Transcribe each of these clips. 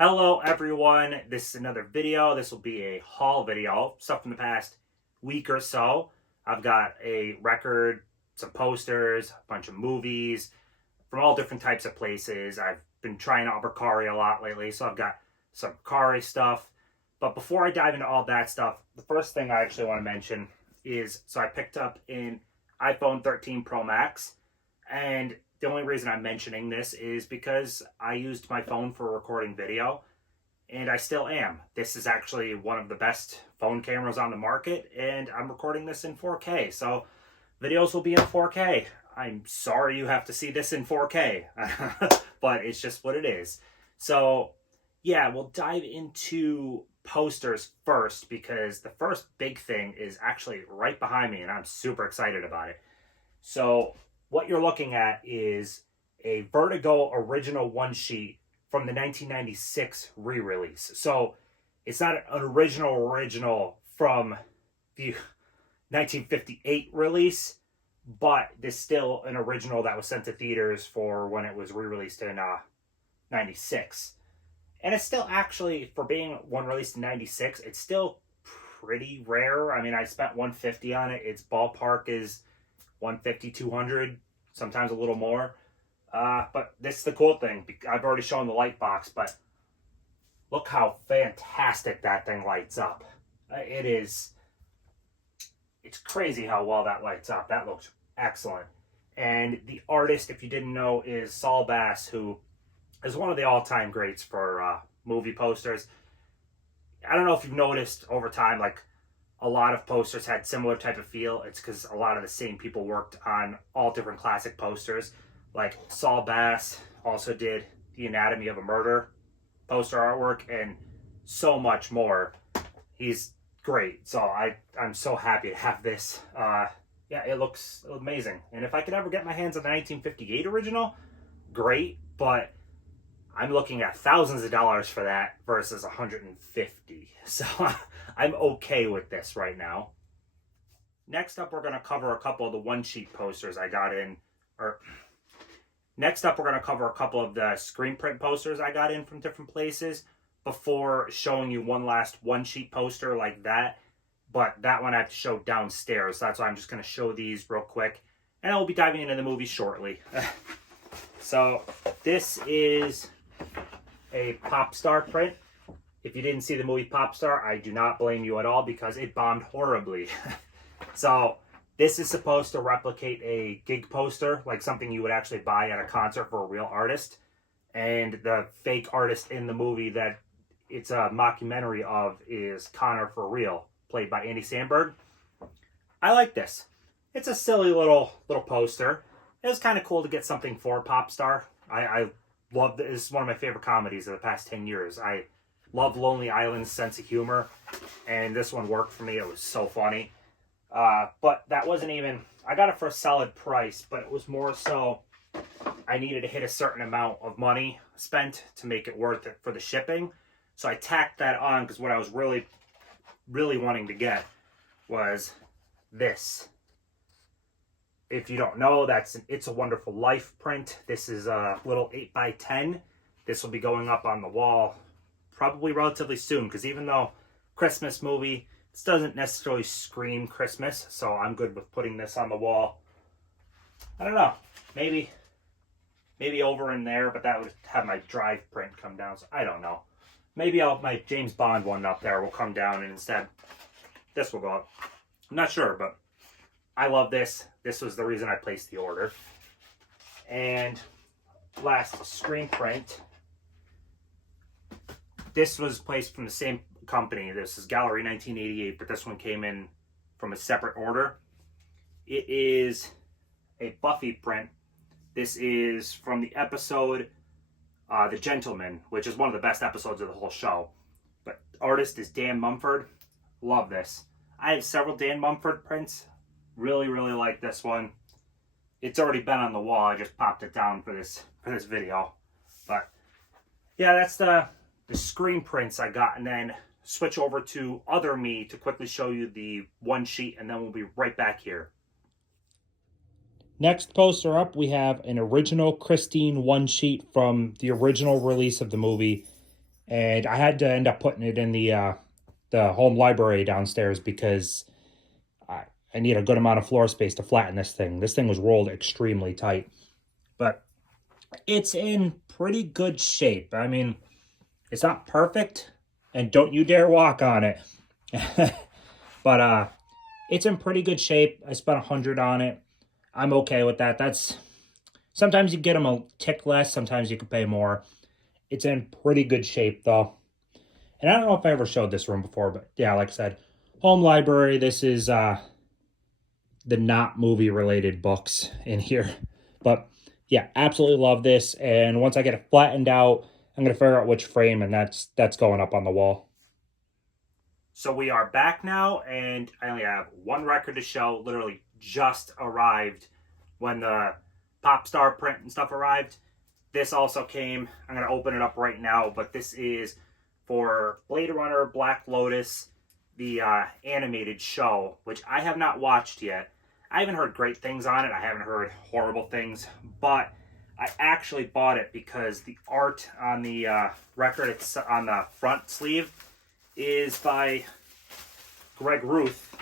Hello everyone, this is another video. This will be a haul video, stuff from the past week or so. I've got a record, some posters, a bunch of movies from all different types of places. I've been trying out Bluray a lot lately, so I've got some Bluray stuff. But before I dive into all that stuff, the first thing I actually want to mention is, so I picked up an iPhone 13 Pro Max, and the only reason I'm mentioning this is because I used my phone for recording video, and I still am. This is actually one of the best phone cameras on the market, and I'm recording this in 4K, so videos will be in 4K. I'm sorry you have to see this in 4K, but it's just what it is. So, yeah, we'll dive into posters first, because the first big thing is actually right behind me, and I'm super excited about it. So, what you're looking at is a Vertigo original one sheet from the 1996 re-release. So it's not an original from the 1958 release, but there's still an original that was sent to theaters for when it was re-released in 96. And it's still actually, for being one released in 96, it's still pretty rare. I mean, I spent $150 on it. Its ballpark is 150, 200, sometimes a little more. But this is the cool thing. I've already shown the light box, but look how fantastic that thing lights up. It's crazy how well that lights up. That looks excellent. And the artist, if you didn't know, is Saul Bass, who is one of the all-time greats for movie posters. I don't know if you've noticed over time, like, a lot of posters had similar type of feel. It's because a lot of the same people worked on all different classic posters. Like Saul Bass also did The Anatomy of a Murder poster artwork and so much more. He's great. So I'm so happy to have this. Yeah, it looks amazing. And if I could ever get my hands on the 1958 original, great. But I'm looking at thousands of dollars for that versus 150. So I'm okay with this right now. Next up, we're going to cover a couple of the one-sheet posters I got in. Next up, we're going to cover a couple of the screen print posters I got in from different places before showing you one last one-sheet poster like that. But that one I have to show downstairs. That's why I'm just going to show these real quick. And I will be diving into the movie shortly. So this is a Pop Star print. If you didn't see the movie Pop Star, I do not blame you at all, because it bombed horribly. So this is supposed to replicate a gig poster, like something you would actually buy at a concert for a real artist. And the fake artist in the movie that it's a mockumentary of is Connor for Real, played by Andy Samberg. I like this. It's a silly little poster. It was kind of cool to get something for Pop Star. I love this. This is one of my favorite comedies of the past 10 years. I love Lonely Island's sense of humor, and this one worked for me. It was so funny. But that wasn't even... I got it for a solid price, but it was more so I needed to hit a certain amount of money spent to make it worth it for the shipping. So I tacked that on, because what I was really, really wanting to get was this. If you don't know, that's an It's a Wonderful Life print. This is a little 8x10. This will be going up on the wall probably relatively soon, because even though Christmas movie, this doesn't necessarily scream Christmas, so I'm good with putting this on the wall. I don't know, maybe over in there, but that would have my Drive print come down, so I don't know. Maybe my James Bond one up there will come down, and instead this will go up. I'm not sure, but I love this. This was the reason I placed the order. And last screen print. This was placed from the same company. This is Gallery 1988, but this one came in from a separate order. It is a Buffy print. This is from the episode The Gentleman, which is one of the best episodes of the whole show. But artist is Dan Mumford. Love this. I have several Dan Mumford prints. Really, really like this one. It's already been on the wall. I just popped it down for this video. But yeah, that's the screen prints I got, and then switch over to Other Me to quickly show you the one sheet, and then we'll be right back here. Next poster up, we have an original Christine one sheet from the original release of the movie. and I had to end up putting it in the home library downstairs because I, I need a good amount of floor space to flatten this thing. This thing was rolled extremely tight, but it's in pretty good shape. I mean, it's not perfect, and don't you dare walk on it. But it's in pretty good shape. I spent 100 on it. I'm okay with that. That's sometimes you get them a tick less, sometimes you can pay more. It's in pretty good shape though. And I don't know if I ever showed this room before, but yeah, like I said, home library. This is the not movie related books in here. But yeah, absolutely love this. And once I get it flattened out, I'm gonna figure out which frame, and that's going up on the wall. So we are back now, and I only have one record to show. Literally just arrived when the pop star print and stuff arrived. This also came. I'm gonna open it up right now, but this is for Blade Runner Black Lotus, the animated show, which I have not watched yet. I haven't heard great things on it. I haven't heard horrible things, but I actually bought it because the art on the record, it's on the front sleeve, is by Greg Ruth.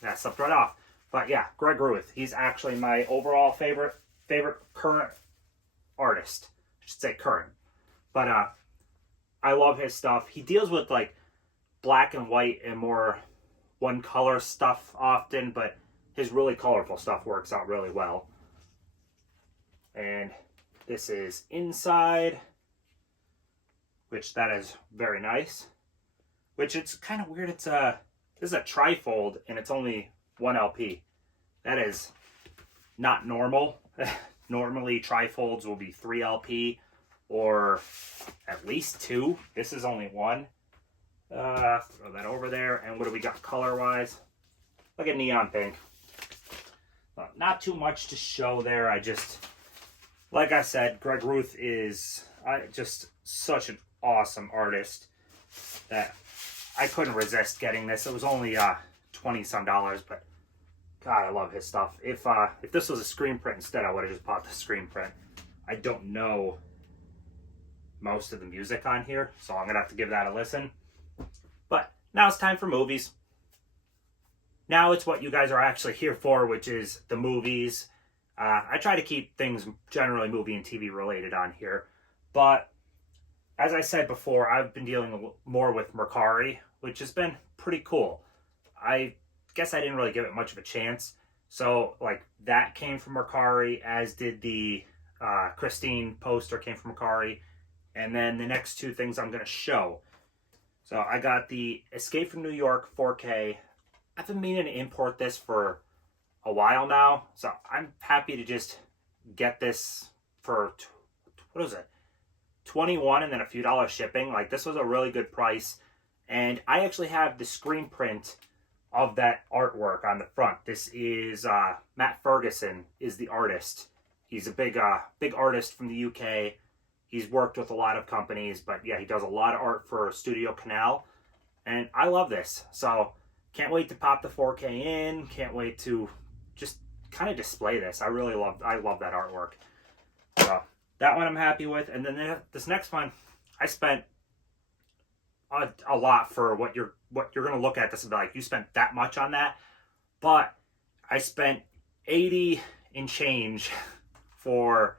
That slipped right off. But yeah, Greg Ruth. He's actually my overall favorite current artist. I should say current. But I love his stuff. He deals with like black and white and more one color stuff often, but his really colorful stuff works out really well. And this is inside, which that is very nice. Which it's kind of weird. This is a trifold and it's only 1 LP. That is not normal. Normally trifolds will be 3 LP or at least 2. This is only 1. Throw that over there. And what do we got color wise? Look at neon pink. Not too much to show there. I just, like I said, Greg Ruth is just such an awesome artist that I couldn't resist getting this. It was only $20 some, but God, I love his stuff. If this was a screen print instead, I would have just bought the screen print. I don't know most of the music on here, so I'm gonna have to give that a listen. But now it's time for movies. Now it's what you guys are actually here for, which is the movies. I try to keep things generally movie and TV related on here, but as I said before, I've been dealing more with Mercari, which has been pretty cool. I guess I didn't really give it much of a chance. So, like, that came from Mercari, as did the Christine poster came from Mercari. And then the next two things I'm going to show. So, I got the Escape from New York 4K. I've been meaning to import this for a while now. So, I'm happy to just get this for, what was it? 21 and then a few dollars shipping. Like, this was a really good price. And I actually have the screen print of that artwork on the front. This is Matt Ferguson is the artist. He's a big artist from the UK. He's worked with a lot of companies, but yeah, he does a lot of art for Studio Canal. And I love this. So can't wait to pop the 4K in. Can't wait to just kind of display this. I love that artwork. So that one I'm happy with. And then this next one, I spent a lot for what you're going to look at this and be like, you spent that much on that. But I spent 80 and change for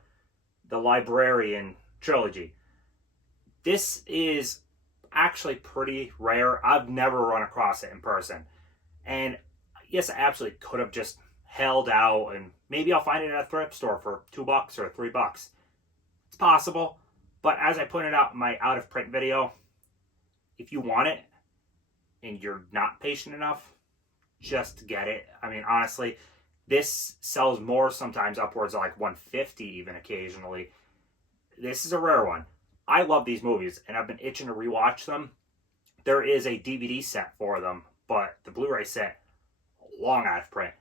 the Librarian trilogy. This is actually pretty rare. I've never run across it in person. And yes, I absolutely could have just held out and maybe I'll find it at a thrift store for $2 or $3. It's possible. But as I pointed out in my out of print video, if you want it and you're not patient enough, just get it. I mean, honestly, this sells more sometimes upwards of like 150 even occasionally. This is a rare one. I love these movies and I've been itching to rewatch them. There is a DVD set for them, but the Blu-ray set, long out of print.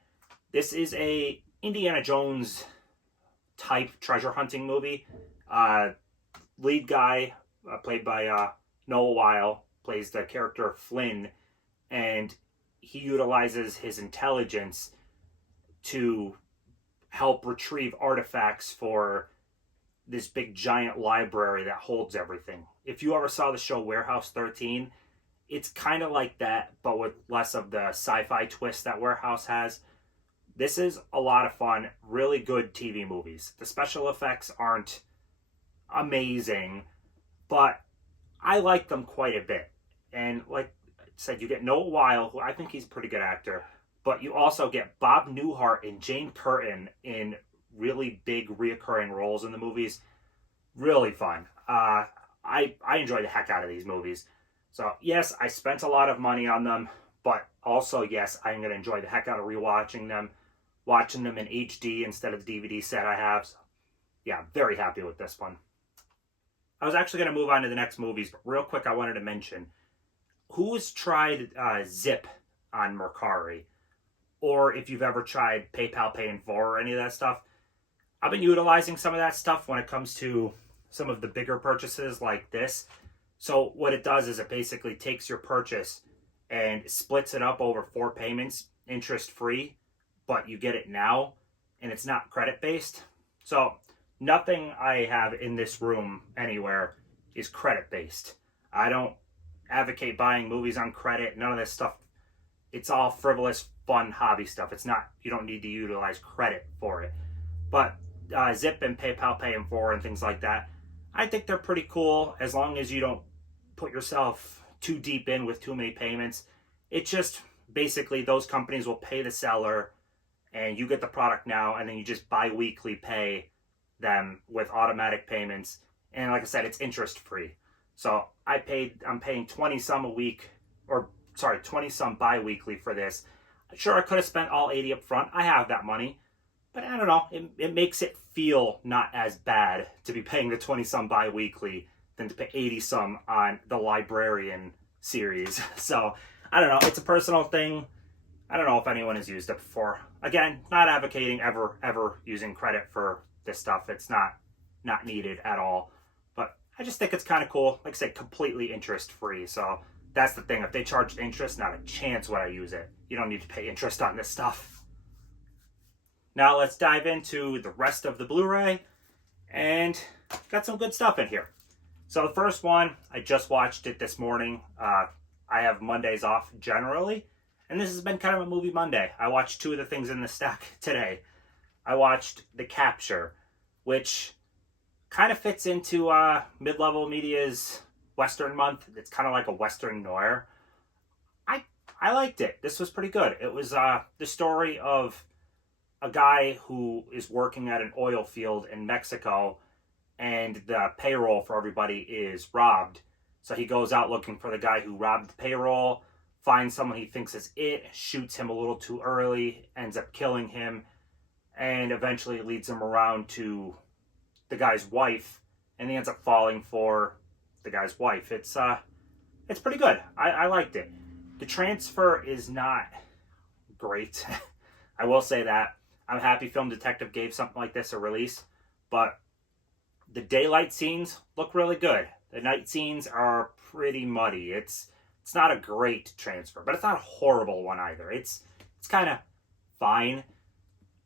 This is a Indiana Jones type treasure hunting movie. Lead guy, played by Noah Weil, plays the character Flynn, and he utilizes his intelligence to help retrieve artifacts for this big giant library that holds everything. if you ever saw the show Warehouse 13, it's kind of like that, but with less of the sci-fi twist that Warehouse has. This is a lot of fun, really good TV movies. The special effects aren't amazing, but I like them quite a bit. And like I said, you get Noah Weil, who I think he's a pretty good actor, but you also get Bob Newhart and Jane Curtin in really big reoccurring roles in the movies. Really fun. I enjoy the heck out of these movies. So yes, I spent a lot of money on them, but also yes, I'm going to enjoy the heck out of rewatching them, watching them in HD instead of the DVD set I have. So yeah, I'm very happy with this one. I was actually going to move on to the next movies, but real quick I wanted to mention, who's tried Zip on Mercari? Or if you've ever tried PayPal Pay in 4 or any of that stuff. I've been utilizing some of that stuff when it comes to some of the bigger purchases like this. So what it does is it basically takes your purchase and splits it up over 4 payments, interest free, but you get it now and it's not credit based. So nothing I have in this room anywhere is credit based. I don't advocate buying movies on credit, none of this stuff. It's all frivolous, fun hobby stuff. It's not, you don't need to utilize credit for it. But Zip and PayPal Pay in 4 and things like that, I think they're pretty cool as long as you don't put yourself too deep in with too many payments. It just, basically those companies will pay the seller and you get the product now and then you just bi-weekly pay them with automatic payments. And like I said, it's interest free. So I'm paying 20 some a week, or sorry, 20 some bi-weekly for this. Sure, I could have spent all 80 up front. I have that money. But I don't know, it makes it feel not as bad to be paying the 20 some bi-weekly than to pay 80 some on the Librarian series. So, I don't know, it's a personal thing. I don't know if anyone has used it before. Again, not advocating ever using credit for this stuff. It's not needed at all. But I just think it's kind of cool. Like I said, completely interest free. So that's the thing. If they charged interest, not a chance would I use it. You don't need to pay interest on this stuff. Now let's dive into the rest of the Blu-ray, and got some good stuff in here. So the first one, I just watched it this morning. I have Mondays off generally, and this has been kind of a movie Monday. I watched 2 of the things in the stack today. I watched The Capture, which kind of fits into Mid-Level Media's Western month. It's kind of like a Western noir. I liked it. This was pretty good. It was the story of a guy who is working at an oil field in Mexico, and the payroll for everybody is robbed. So he goes out looking for the guy who robbed the payroll, finds someone he thinks is it, shoots him a little too early, ends up killing him, and eventually it leads him around to the guy's wife, and he ends up falling for the guy's wife. It's pretty good. I liked it. The transfer is not great. I will say that. I'm happy Film Detective gave something like this a release, but the daylight scenes look really good. The night scenes are pretty muddy. It's not a great transfer, but it's not a horrible one either. It's kind of fine,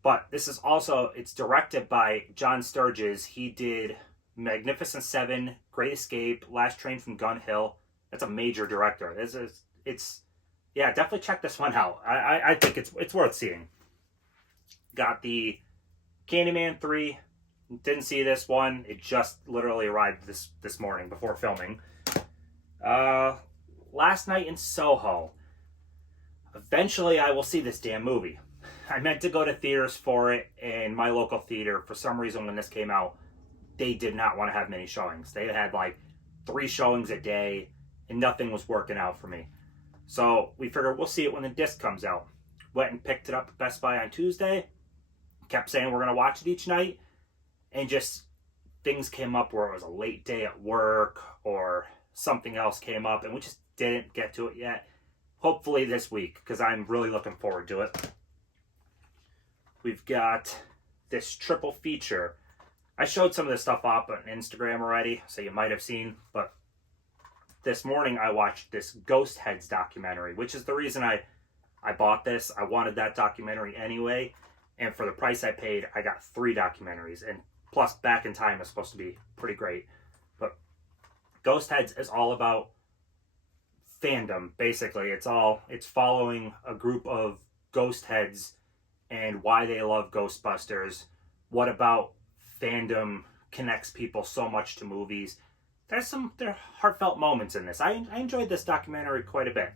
but this is also, it's directed by John Sturges. He did Magnificent Seven, Great Escape, Last Train from Gun Hill. That's a major director. Yeah, definitely check this one out. I think it's worth seeing. Got the Candyman 3. Didn't see this one. It just literally arrived this morning before filming. Last Night in Soho. Eventually I will see this damn movie. I meant to go to theaters for it, and my local theater, for some reason when this came out, they did not want to have many showings. They had like 3 showings a day, and nothing was working out for me. So we figured we'll see it when the disc comes out. Went and picked it up at Best Buy on Tuesday. Kept saying we're going to watch it each night. And just things came up where it was a late day at work or something else came up, and we just didn't get to it yet. Hopefully this week, because I'm really looking forward to it. We've got this triple feature. I showed some of this stuff up on Instagram already, so you might have seen, but this morning I watched this Ghost Heads documentary, which is the reason I bought this. I wanted that documentary anyway, and for the price I paid, I got 3 documentaries, and plus Back in Time is supposed to be pretty great. But Ghost Heads is all about fandom, basically. It's following a group of ghost heads and why they love Ghostbusters. What about fandom connects people so much to movies? There are heartfelt moments in this. I enjoyed this documentary quite a bit.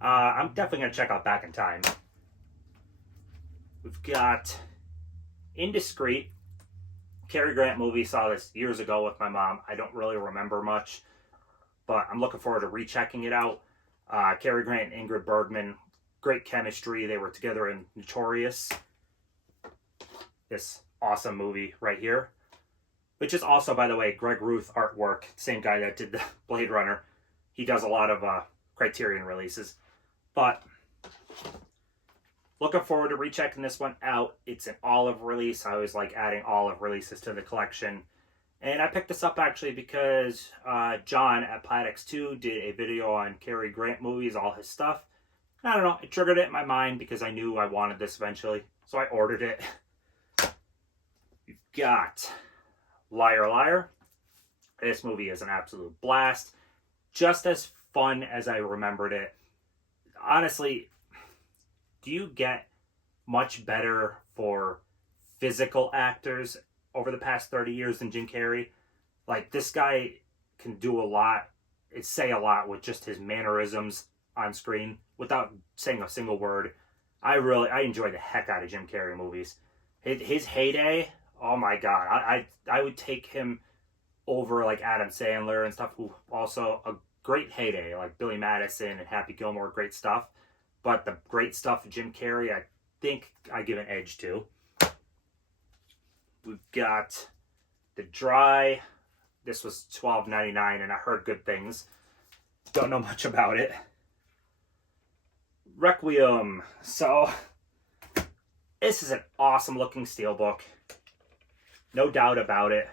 I'm definitely going to check out Back in Time. We've got Indiscreet. Cary Grant movie. Saw this years ago with my mom. I don't really remember much, but I'm looking forward to rechecking it out. Cary Grant and Ingrid Bergman, great chemistry. They were together in Notorious. This awesome movie right here, which is also, by the way, Greg Ruth artwork. Same guy that did the Blade Runner. He does a lot of Criterion releases. But looking forward to rechecking this one out. It's an olive release. I always like adding olive releases to the collection. And I picked this up actually because John at Plattix 2 did a video on Cary Grant movies, all his stuff. And I don't know, it triggered it in my mind because I knew I wanted this eventually. So I ordered it. You've got Liar Liar. This movie is an absolute blast. Just as fun as I remembered it. Honestly, do you get much better for physical actors over the past 30 years than Jim Carrey? Like, this guy can do a lot, say a lot with just his mannerisms on screen without saying a single word. I enjoy the heck out of Jim Carrey movies. His heyday, oh my god. I would take him over like Adam Sandler and stuff, who also a great heyday, like Billy Madison and Happy Gilmore, great stuff. But the great stuff of Jim Carrey, I think I give an edge to. We've got The Dry. This was $12.99 and I heard good things. Don't know much about it. Requiem. So, this is an awesome looking steelbook. No doubt about it.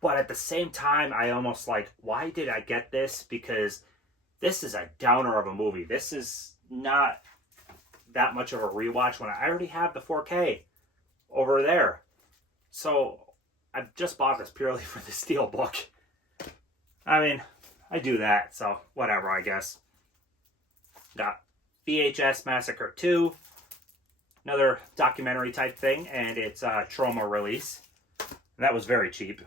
But at the same time, I almost like, why did I get this? Because this is a downer of a movie. This is not that much of a rewatch when I already have the 4K over there. So I just bought this purely for the steelbook. I mean, I do that, so whatever, I guess. Got VHS Massacre 2. Another documentary type thing, and it's a Trauma release. And that was very cheap.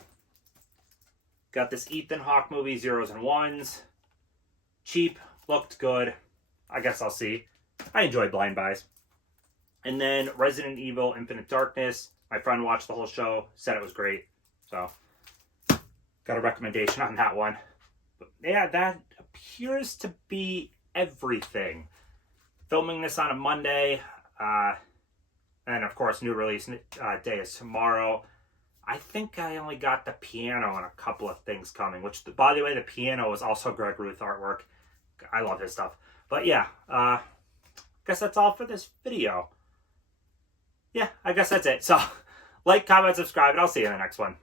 Got this Ethan Hawke movie, Zeros and Ones. Cheap, looked good. I guess I'll see. I enjoyed Blind Buys. And then Resident Evil Infinite Darkness. My friend watched the whole show, said it was great. So, got a recommendation on that one. But yeah, that appears to be everything. Filming this on a Monday. And of course, new release day is tomorrow. I think I only got the piano and a couple of things coming, which, by the way, the piano is also Greg Ruth artwork. I love his stuff. But yeah, guess that's all for this video. Yeah, I guess that's it. So, like, comment, subscribe, and I'll see you in the next one.